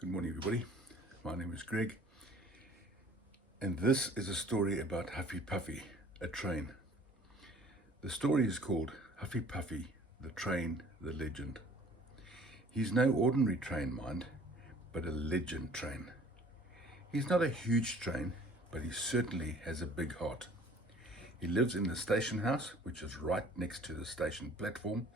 Good morning, everybody. My name is Greg, and this is a story about Huffy Puffy, a train. The story is called Huffy Puffy, the Train, the Legend. He's no ordinary train, mind, but a legend train. He's not a huge train, but he certainly has a big heart. He lives in the station house, which is right next to the station platform,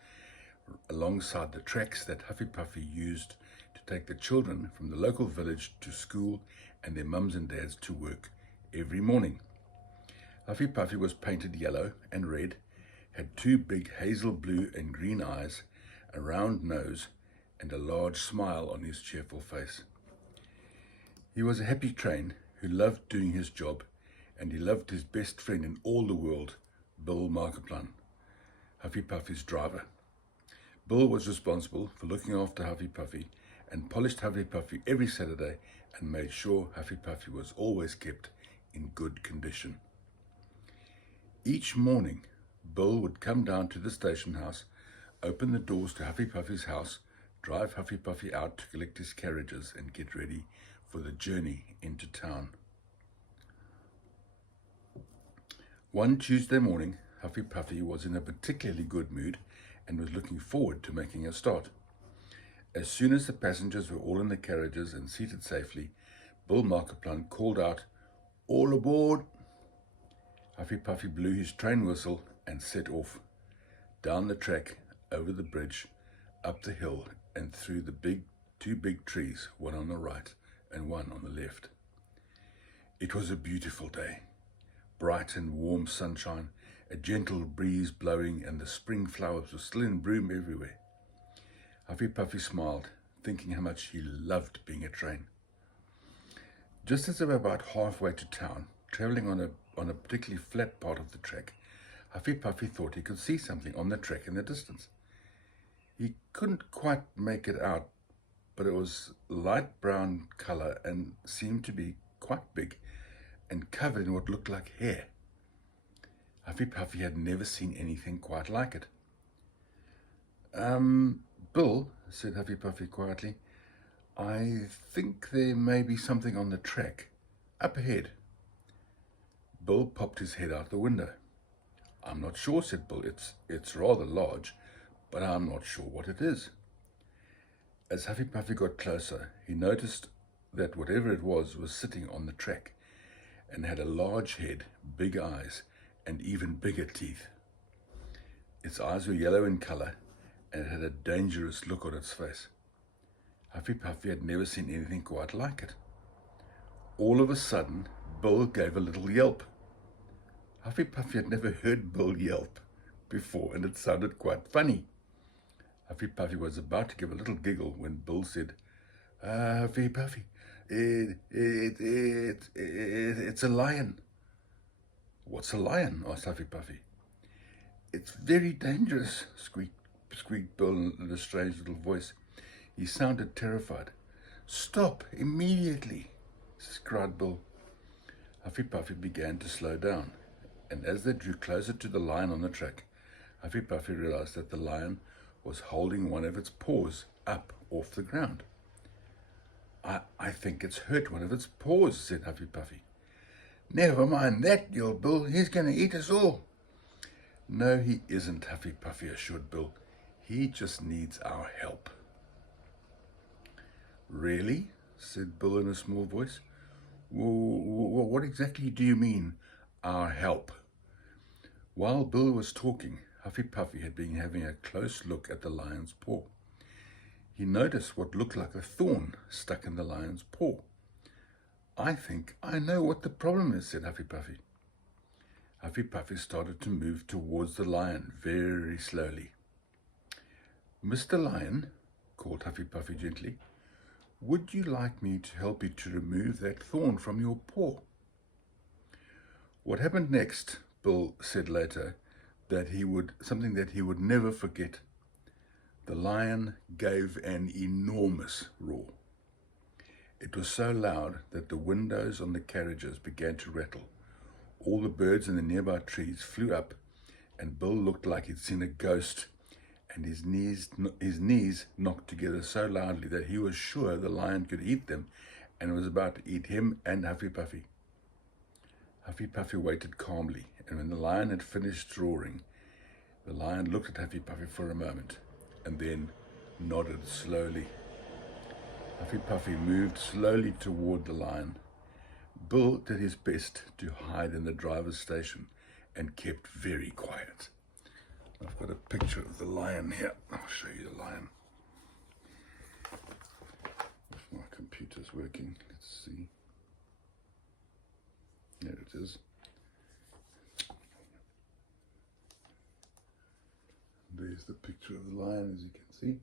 alongside the tracks that Huffy Puffy used to take the children from the local village to school and their mums and dads to work every morning. Huffy Puffy was painted yellow and red, had two big hazel blue and green eyes, a round nose, and a large smile on his cheerful face. He was a happy train who loved doing his job, and he loved his best friend in all the world, Bill Markaplan, Huffy Puffy's driver. Bill was responsible for looking after Huffy Puffy and polished Huffy Puffy every Saturday and made sure Huffy Puffy was always kept in good condition. Each morning, Bill would come down to the station house, open the doors to Huffy Puffy's house, drive Huffy Puffy out to collect his carriages and get ready for the journey into town. One Tuesday morning, Huffy Puffy was in a particularly good mood and was looking forward to making a start. As soon as the passengers were all in the carriages and seated safely, Bill Markaplan called out, "All aboard!" Huffy Puffy blew his train whistle and set off, down the track, over the bridge, up the hill, and through the two big trees, one on the right and one on the left. It was a beautiful day. Bright and warm sunshine, a gentle breeze blowing, and the spring flowers were still in bloom everywhere. Huffy Puffy smiled, thinking how much he loved being a train. Just as they were about halfway to town, travelling on a particularly flat part of the track, Huffy Puffy thought he could see something on the track in the distance. He couldn't quite make it out, but it was light brown colour and seemed to be quite big and covered in what looked like hair. Huffy Puffy had never seen anything quite like it. Bill," said Huffy Puffy quietly, "I think there may be something on the track, up ahead." Bill popped his head out the window. "I'm not sure," said Bill. It's rather large, but I'm not sure what it is." As Huffy Puffy got closer, he noticed that whatever it was sitting on the track and had a large head, big eyes, and even bigger teeth. Its eyes were yellow in colour, and it had a dangerous look on its face. Huffy Puffy had never seen anything quite like it. All of a sudden, Bill gave a little yelp. Huffy Puffy had never heard Bill yelp before, and it sounded quite funny. Huffy Puffy was about to give a little giggle when Bill said, "Huffy Puffy, it's a lion." "What's a lion?" asked Huffy Puffy. "It's very dangerous," squeaked Bill in a strange little voice. He sounded terrified. "Stop immediately," cried Bill. Huffy Puffy began to slow down, and as they drew closer to the lion on the track, Huffy Puffy realized that the lion was holding one of its paws up off the ground. I think it's hurt one of its paws," said Huffy Puffy. "Never mind that," yelled Bill. "He's going to eat us all." "No, he isn't," Huffy Puffy assured Bill. "He just needs our help." "Really?" said Bill in a small voice. What exactly do you mean, our help?" While Bill was talking, Huffy Puffy had been having a close look at the lion's paw. He noticed what looked like a thorn stuck in the lion's paw. "I think I know what the problem is," said Huffy Puffy. Huffy Puffy started to move towards the lion very slowly. "Mr. Lion," called Huffy Puffy gently, "would you like me to help you to remove that thorn from your paw?" What happened next, Bill said later, something that he would never forget. The lion gave an enormous roar. It was so loud that the windows on the carriages began to rattle. All the birds in the nearby trees flew up, and Bill looked like he'd seen a ghost, and his knees knocked together so loudly that he was sure the lion could eat them and was about to eat him and Huffy Puffy. Huffy Puffy waited calmly, and when the lion had finished roaring, the lion looked at Huffy Puffy for a moment and then nodded slowly. Huffy Puffy moved slowly toward the lion. Bill did his best to hide in the driver's station and kept very quiet. I've got a picture of the lion here. I'll show you the lion. If my computer's working, let's see. There it is. There's the picture of the lion, as you can see.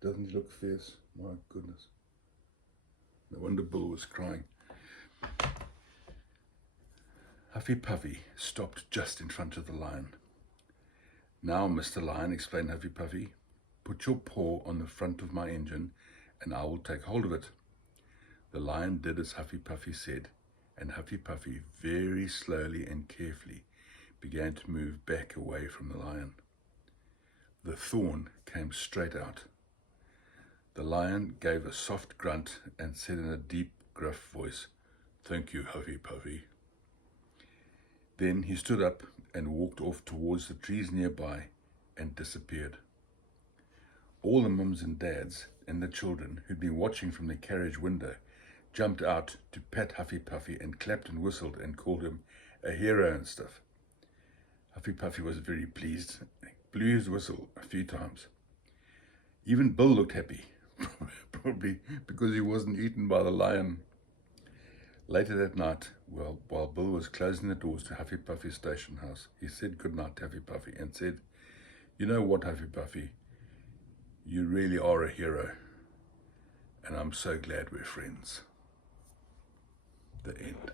Doesn't he look fierce? My goodness. No wonder Bill was crying. Huffy Puffy stopped just in front of the lion. "Now, Mr. Lion," explained Huffy Puffy, "put your paw on the front of my engine and I will take hold of it." The lion did as Huffy Puffy said, and Huffy Puffy very slowly and carefully began to move back away from the lion. The thorn came straight out. The lion gave a soft grunt and said in a deep, gruff voice, "Thank you, Huffy Puffy." Then he stood up and walked off towards the trees nearby and disappeared. All the mums and dads and the children who'd been watching from the carriage window jumped out to pat Huffy Puffy and clapped and whistled and called him a hero and stuff. Huffy Puffy was very pleased, blew his whistle a few times. Even Bill looked happy, probably because he wasn't eaten by the lion. Later that night, while Bill was closing the doors to Huffy Puffy's station house, he said goodnight to Huffy Puffy and said, "You know what, Huffy Puffy? You really are a hero, and I'm so glad we're friends." The end.